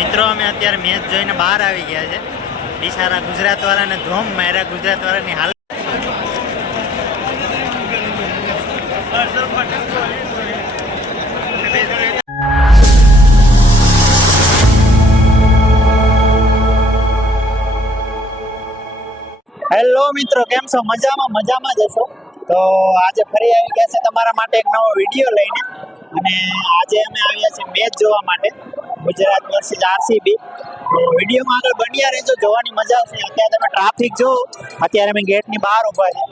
મિત્રો અમે અત્યારે મેચ જોઈને બહાર આવી ગયા છે. બિચારા ગુજરાત વાળાને ધોમ માર્યા. ગુજરાત વાળાની હાલત હેલો મિત્રો, કેમ છો? મજામાં જ હશો. તો આજે ફરી આવી ગયા છે તમારા માટે એક નવો વિડીયો લઈને. અને આજે અમે આવ્યા છીએ મેચ જોવા માટે, ગુજરાત વર્સિસ આરસીબી. તો વિડીયોમાં આગળ બન્યા રહેજો, જોવાની મજા આવશે. અત્યારે તમે ટ્રાફિક જો, અત્યારે અમે ગેટની બહાર ઊભા છે.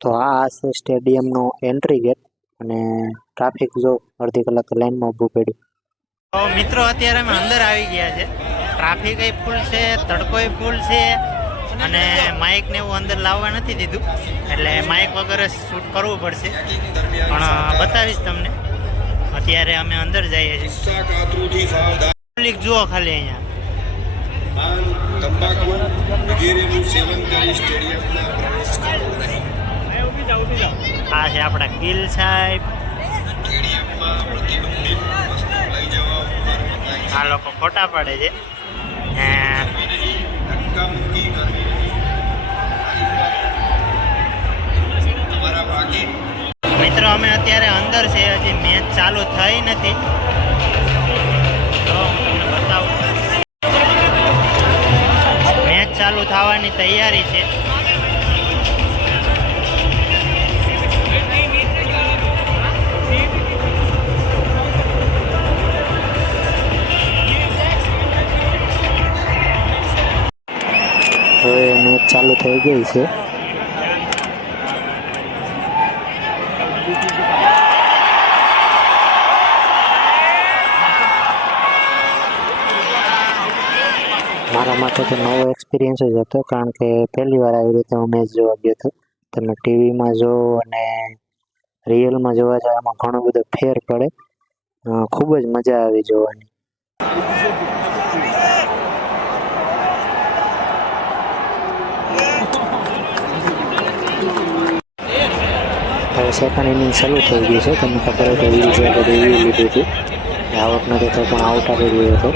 તો આ છે સ્ટેડિયમનો એન્ટ્રી ગેટ અને ટ્રાફિક જો અડધી કલાક લાઈનમાં ઊભું પડ્યું. તો મિત્રો અત્યારે અમે અંદર આવી ગયા છે. ટ્રાફિક એ ફૂલ છે, તડકોય ફૂલ છે અને માઇક ને એવું અંદર લાવવા નથી દીધું, એટલે માઇક વગર શૂટ કરવું પડશે. પણ બતાવીશ તમને. અત્યારે અમે અંદર જઈએ છીએ. પબ્લિક જુઓ ખાલી અહીંયા. તંબાકુ વગેરેનું સેવન કરી સ્ટેડિયમમાં પ્રવેશ કરવો નહીં. આ છે આપણા ગિલ સાહેબ. આ લોકો ફોટા પાડે છે. મિત્રો અમે અત્યારે અંદર છે, હજી મેચ ચાલુ થઈ નથી. તો હું તમને બતાવું, મેચ ચાલુ થવાની તૈયારી છે. હવે મેચ ચાલુ થઈ ગઈ છે. મારા માટે તો નવો એક્સપિરિયન્સ જ હતો, કારણ કે પહેલી વાર આવી રીતે હું મેચ જોવા ગયો હતો. તમે ટીવીમાં જો અને રિયલમાં જોવા જાવ, એમાં ઘણો બધો ફેર પડે. ખૂબ જ મજા આવી જોવાની. હવે સેકન્ડ ઇનિંગ ચાલુ થઈ ગઈ છે. તમને ખબર હોય તો વીલ છે બધું એવી લીધી હતી. આઉટ નથી તો પણ આઉટ આપી ગયો હતો.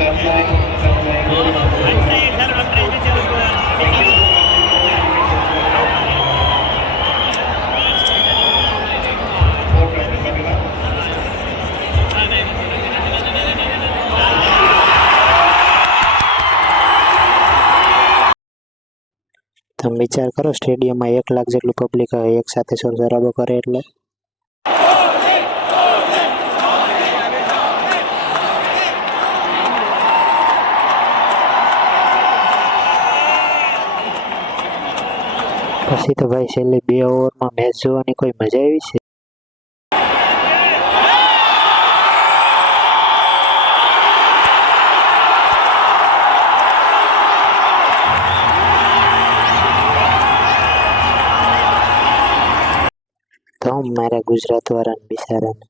તમે વિચાર કરો, સ્ટેડિયમમાં 1 લાખ જેટલું પબ્લિક એક સાથે શોરશરાબો કરે એટલે. પછી તો ભાઈ છેલ્લી 2 ઓવરમાં મેચ જોવાની કોઈ મજા આવી છે. તો મારા ગુજરાત વાળાને બિચારાને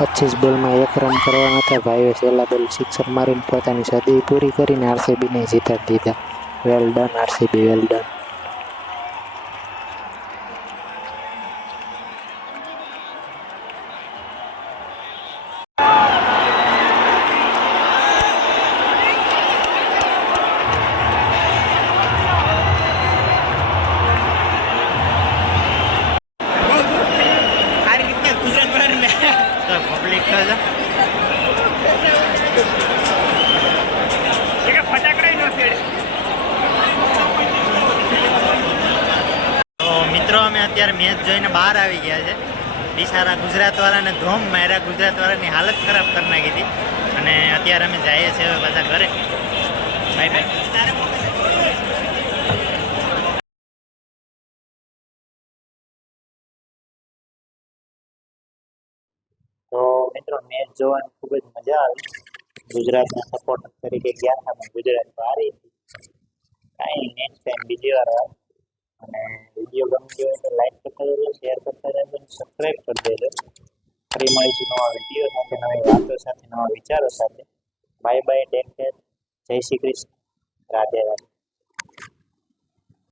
25 બોલમાં 1 રન કરવાના હતા. ભાઈએ છેલ્લા બોલ સિક્સર મારીને પોતાની સદી પૂરી કરીને આરસીબીને જીતાડી દીધા. Well done RCB, well done. Public તો મિત્રો અમે અત્યારે મેચ જોઈને બહાર આવી ગયા છે. બિચારા ગુજરાતવાળાને ધોમ માર્યા, ગુજરાતવાળાની હાલત ખરાબ કરી નાખી હતી. અને અત્યારે અમે જઈએ છીએ બધા ઘરે. Bye bye. તો મિત્રો મેચ જોવાની ખૂબ જ મજા આવી. ગુજરાતના સપોર્ટર તરીકે ગયા હતા પણ ગુજરાત તો હારી હતી. કાંઈ નેક્સ્ટ ટાઈમ બીજી વાર આવે. અને વિડીયો ગમ્યો હોય તો લાઈક કરતા રહેજો, શેર કરતા રહેજો, સબસ્ક્રાઈબ કરી દેજો. ફરી મળીશું નવા વિડીયો સાથે, નવી વાતો સાથે, નવા વિચારો સાથે. બાય બાય, ટેક કેર, જય શ્રી કૃષ્ણ, રાધે રાધે.